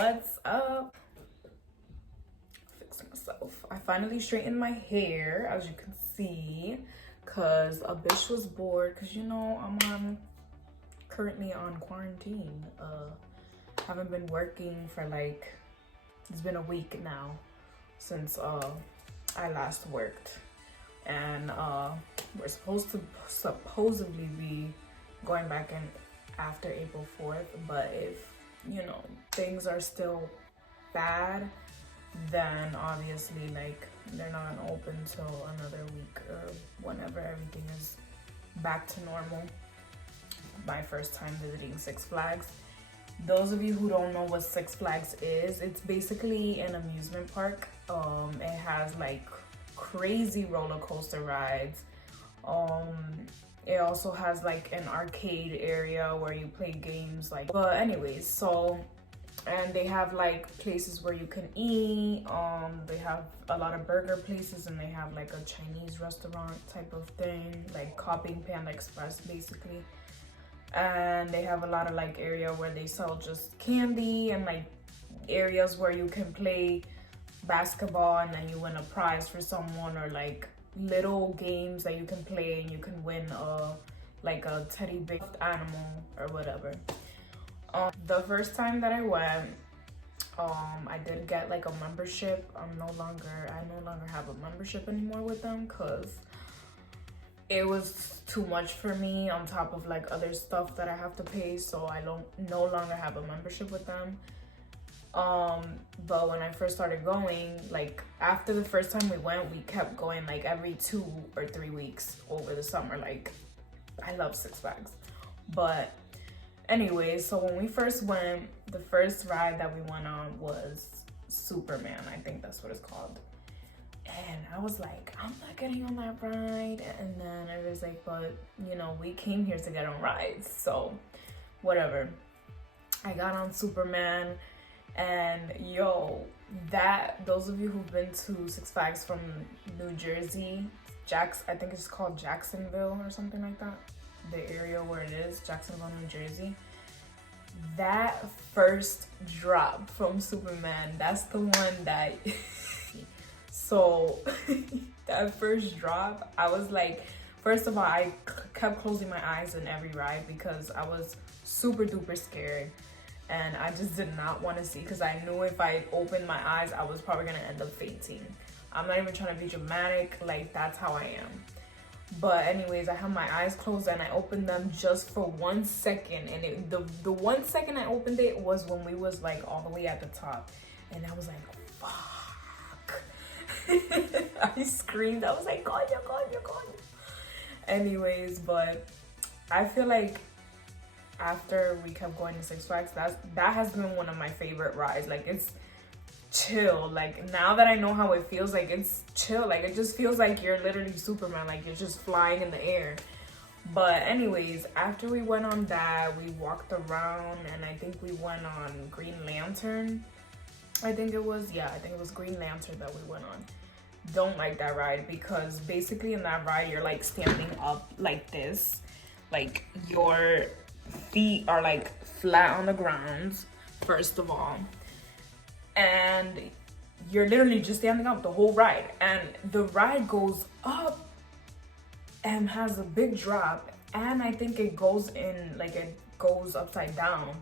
What's up? Fixing myself. I finally straightened my hair, as you can see, cause a bitch was bored. Cause you know I'm currently on quarantine. Haven't been working for like, it's been a week now since I last worked, and we're supposed to supposedly be going back in after April 4th, but if you know things are still bad, then obviously like they're not gonna open till another week or whenever everything is back to normal. My first time visiting Six Flags. Those of you who don't know what Six Flags is, it's basically an amusement park. It has like crazy roller coaster rides. It also has like an arcade area where you play games like, but anyways, so, and they have like places where you can eat. They have a lot of burger places, and they have like a Chinese restaurant type of thing, like Copying Panda Express basically. And they have a lot of like area where they sell just candy, and like areas where you can play basketball and then you win a prize for someone, or like little games that you can play and you can win like a teddy bear animal or whatever. The first time that I went, I did get like a membership. I no longer have a membership anymore with them, because it was too much for me on top of like other stuff that I have to pay, so I no longer have a membership with them. But when I first started going, like after the first time we went, we kept going like every 2 or 3 weeks over the summer. Like, I love Six Flags. But anyways, so when we first went, the first ride that we went on was Superman. I think that's what it's called. And I was like, I'm not getting on that ride. And then I was like, but you know, we came here to get on rides, so whatever. I got on Superman, and yo, those of you who've been to Six Flags from New Jersey, I think it's called Jacksonville or something like that, the area where it is, Jacksonville, New Jersey. That first drop from Superman, that's the one that so that first drop, I was like, first of all, I kept closing my eyes in every ride because I was super duper scared, and I just did not want to see, because I knew if I opened my eyes, I was probably gonna end up fainting. I'm not even trying to be dramatic, like that's how I am. But anyways, I had my eyes closed and I opened them just for 1 second, and the 1 second I opened it was when we was like all the way at the top, and I was like, fuck. I screamed. I was like, God. Anyways, but I feel like after we kept going to Six Flags, that has been one of my favorite rides. Like, it's chill. Like, now that I know how it feels, like it's chill. Like, it just feels like you're literally Superman. Like, you're just flying in the air. But anyways, after we went on that, we walked around, and I think we went on Green Lantern. I think it was Green Lantern that we went on. Don't like that ride, because basically in that ride you're like standing up like this, like your feet are like flat on the ground, first of all, and you're literally just standing up the whole ride, and the ride goes up and has a big drop, and I think it goes upside down.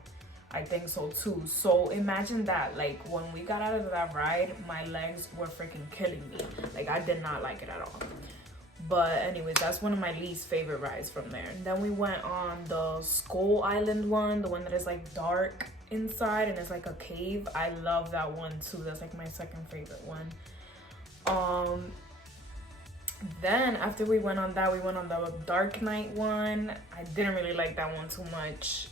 I think so too. So imagine that, like when we got out of that ride, my legs were freaking killing me. Like, I did not like it at all. But anyways, that's one of my least favorite rides from there. And then we went on the Skull Island one, the one that is like dark inside and it's like a cave. I love that one too. That's like my second favorite one. Then after we went on that, we went on the Dark Knight one. I didn't really like that one too much.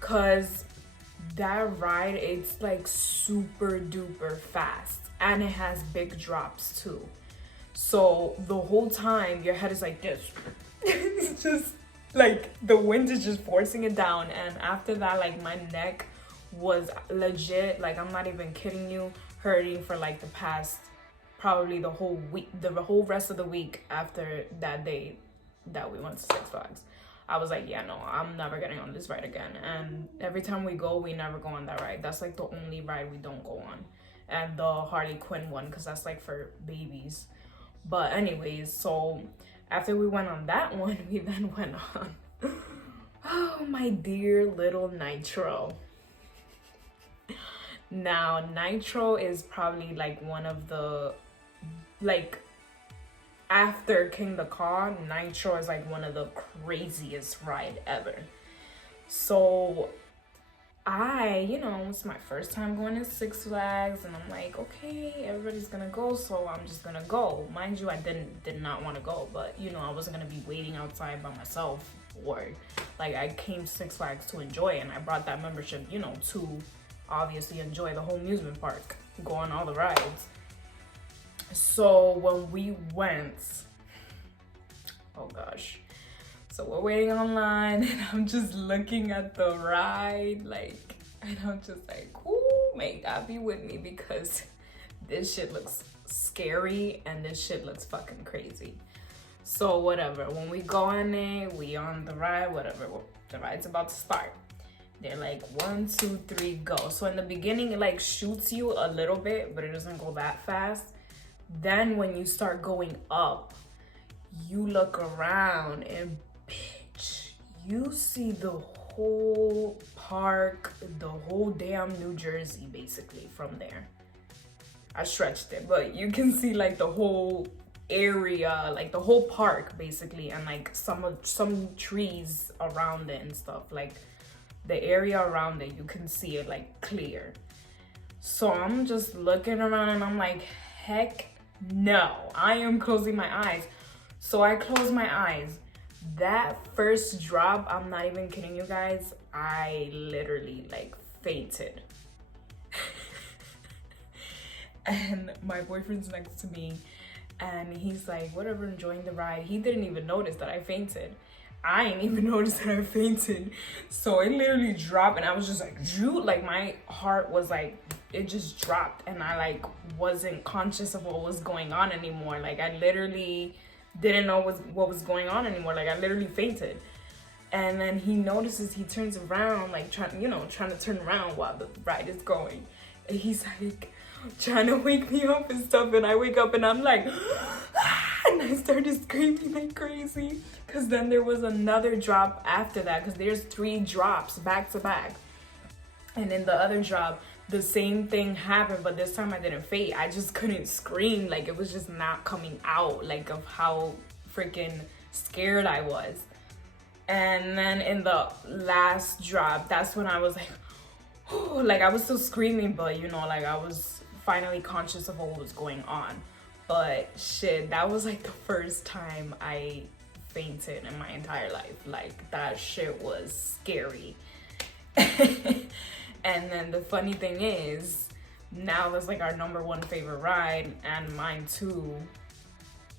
Cause that ride, it's like super duper fast, and it has big drops too. So the whole time your head is like this. It's just like the wind is just forcing it down. And after that, like my neck was legit, like I'm not even kidding you, hurting for like the past, probably the whole week, the whole rest of the week after that day that we went to Six Flags. I was like, yeah, no, I'm never getting on this ride again. And every time we go, we never go on that ride. That's like the only ride we don't go on. And the Harley Quinn one, because that's like for babies. But anyways, so after we went on that one, we then went on, oh, my dear little Nitro. Now, Nitro is probably like one of the, like, after King the Car, Nitro is like one of the craziest ride ever. So it's my first time going to Six Flags, and I'm like, okay, everybody's gonna go, so I'm just gonna go. Mind you, I did not want to go, but I wasn't gonna be waiting outside by myself, or like, I came to Six Flags to enjoy, and I brought that membership, to obviously enjoy the whole amusement park, go on all the rides. So when we went, oh gosh, so we're waiting online, and I'm just looking at the ride, like, and I'm just like, ooh, may God be with me, because this shit looks scary and this shit looks fucking crazy. So whatever, when we go on there, we on the ride, whatever, the ride's about to start. They're like 1, 2, 3, go. So in the beginning, it like shoots you a little bit, but it doesn't go that fast. Then when you start going up, you look around and bitch, you see the whole park, the whole damn New Jersey basically from there. I stretched it, but you can see like the whole area, like the whole park basically, and like some trees around it and stuff. Like the area around it, you can see it like clear. So I'm just looking around and I'm like, heck no, I am closing my eyes. So I close my eyes. That first drop, I'm not even kidding you guys, I literally like fainted. And my boyfriend's next to me, and he's like, whatever, enjoying the ride. He didn't even notice that I fainted. I didn't even notice that I fainted. So it literally dropped, and I was just like, like my heart was like, it just dropped, and I like wasn't conscious of what was going on anymore. Like I literally didn't know what was going on anymore. Like I literally fainted. And then he notices, he turns around, like trying to turn around while the ride is going. And he's like trying to wake me up and stuff, and I wake up and I'm like, and I started screaming like crazy. Cause then there was another drop after that, cause there's 3 drops back to back. And in the other drop, the same thing happened, but this time I didn't faint. I just couldn't scream. Like it was just not coming out, like of how freaking scared I was. And then in the last drop, that's when I was like, whew, like I was still screaming, but like I was finally conscious of what was going on. But shit, that was like the first time I fainted in my entire life. Like that shit was scary. And then the funny thing is, now that's like our #1 favorite ride, and mine too.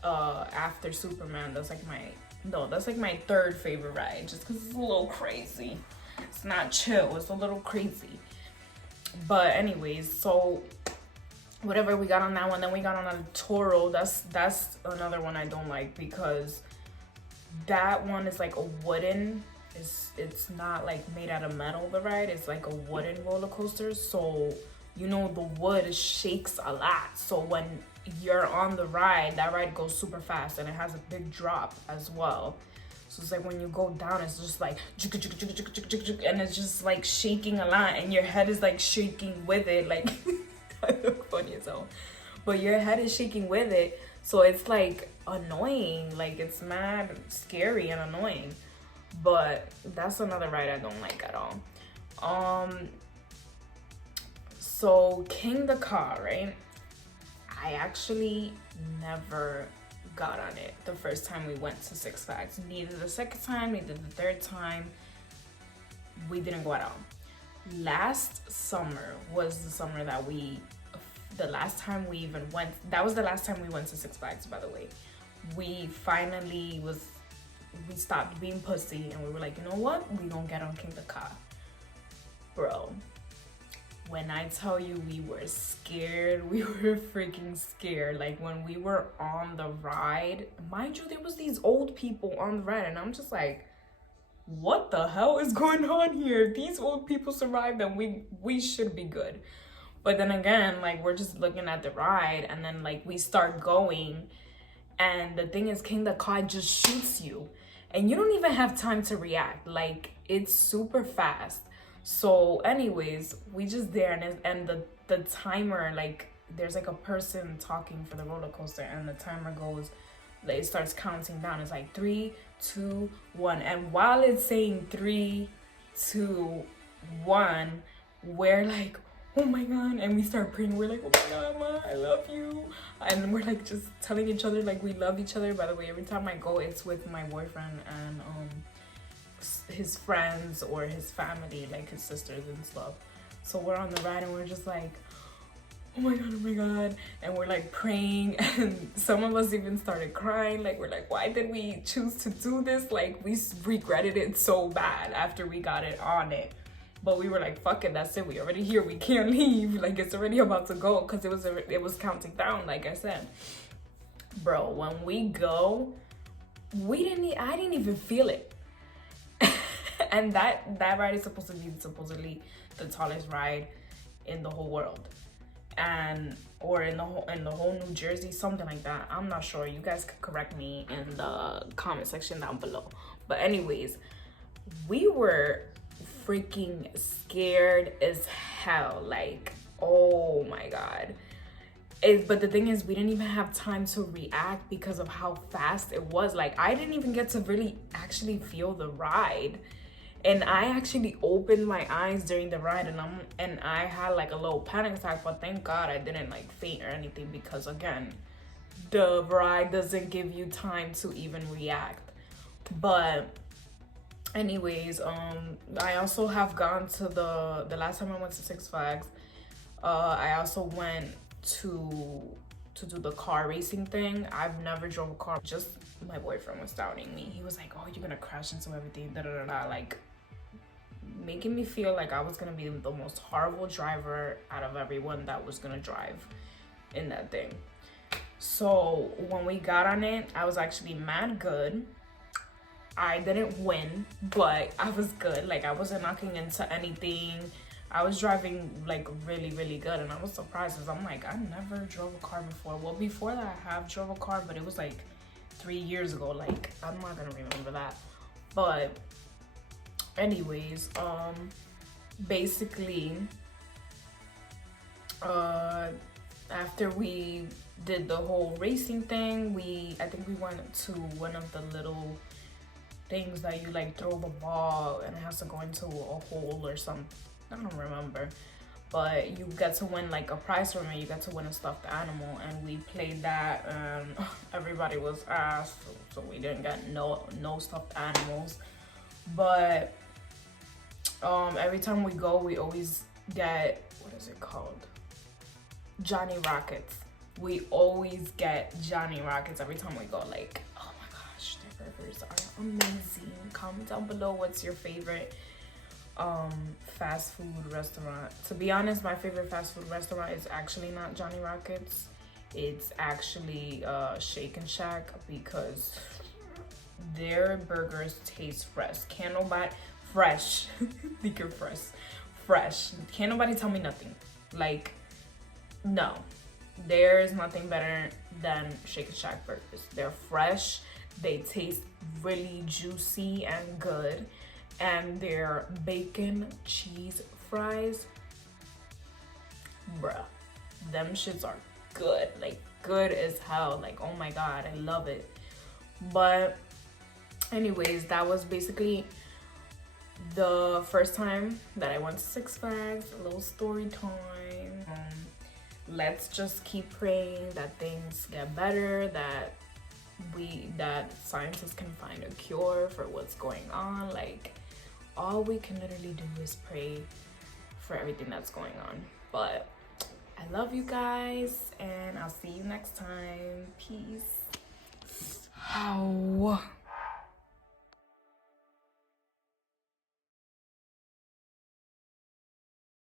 After Superman, that's like my 3rd favorite ride, just because it's a little crazy. It's not chill, it's a little crazy. But anyways, so whatever, we got on that one. Then we got on a Toro. That's another one I don't like, because that one is like a wooden, it's not like made out of metal, the ride. It's like a wooden roller coaster. So the wood shakes a lot. So when you're on the ride, that ride goes super fast, and it has a big drop as well. So it's like when you go down, it's just like, and it's just like shaking a lot, and your head is like shaking with it. Like, I look funny as hell, but your head is shaking with it. So it's like annoying, like it's mad scary and annoying. But that's another ride I don't like at all. So King the Car, right? I actually never got on it the first time we went to Six Flags. Neither the second time, neither the third time. We didn't go at all. Last summer was the summer that the last time we even went, that was the last time we went to Six Flags, by the way. We stopped being pussy, and we were like, you know what? We gonna get on King the Car. Bro, when I tell you we were scared, we were freaking scared. Like when we were on the ride, mind you, there was these old people on the ride, and I'm just like, what the hell is going on here? These old people survived and we should be good. But then again, like, we're just looking at the ride, and then like we start going, and the thing is, King Kai just shoots you and you don't even have time to react. Like, it's super fast. So anyways, we just there, and the timer, like, there's like a person talking for the roller coaster, and the timer goes, like, it starts counting down. It's like 3, 2, 1, and while it's saying 3, 2, 1, we're like, oh my god, and we start praying. We're like, oh my god, Ma, I love you. And we're like just telling each other like we love each other. By the way, every time I go, it's with my boyfriend and his friends or his family, like his sisters and stuff. So we're on the ride and we're just like, oh my god, oh my god, and we're like praying, and some of us even started crying. Like, we're like, why did we choose to do this? Like, we regretted it so bad after we got it on it. But we were like, fuck it, that's it, we already here, we can't leave. Like, it's already about to go, because it was counting down, like I said. Bro, when we go, I didn't even feel it. And that ride is supposedly the tallest ride in the whole world, and or in the whole New Jersey, something like that. I'm not sure. You guys could correct me in the comment section down below. But anyways, we were freaking scared as hell. Like, oh my god. But the thing is, we didn't even have time to react because of how fast it was. Like, I didn't even get to really actually feel the ride. And I actually opened my eyes during the ride, and I had like a little panic attack, but thank God I didn't like faint or anything, because again, the ride doesn't give you time to even react. But anyways, I also have gone to the last time I went to Six Flags, I also went to do the car racing thing. I've never drove a car. Just my boyfriend was doubting me. He was like, oh, you're gonna crash into everything, da da da da, like making me feel like I was gonna be the most horrible driver out of everyone that was gonna drive in that thing. So when we got on it, I was actually mad good. I didn't win, but I was good. Like, I wasn't knocking into anything. I was driving like really, really good, and I was surprised because I'm like, I never drove a car before. Well, before that I have drove a car, but it was like 3 years ago. Like, I'm not gonna remember that. But anyways, basically, after we did the whole racing thing, I think we went to one of the little things that you like throw the ball and it has to go into a hole or something. I don't remember, but you get to win like a prize from it. You get to win a stuffed animal, and we played that, and everybody was ass, so we didn't get no stuffed animals. But every time we go, we always get, what is it called, Johnny Rockets. We always get Johnny Rockets every time we go. Like, oh my gosh, their burgers are amazing. Comment down below what's your favorite fast food restaurant. To be honest, my favorite fast food restaurant is actually not Johnny Rockets. It's actually Shake and Shack, because their burgers taste fresh. Can't nobody fresh think you're fresh. Can't nobody tell me nothing. Like, no, there is nothing better than Shake and Shack burgers. They're fresh, they taste really juicy and good, and their bacon cheese fries, bruh, them shits are good, like good as hell. Like, oh my god, I love it. But anyways, that was basically the first time that I went to Six Flags. A little story time. Let's just keep praying that things get better, that scientists can find a cure for what's going on. Like, all we can literally do is pray for everything that's going on. But I love you guys, and I'll see you next time. Peace. Ow.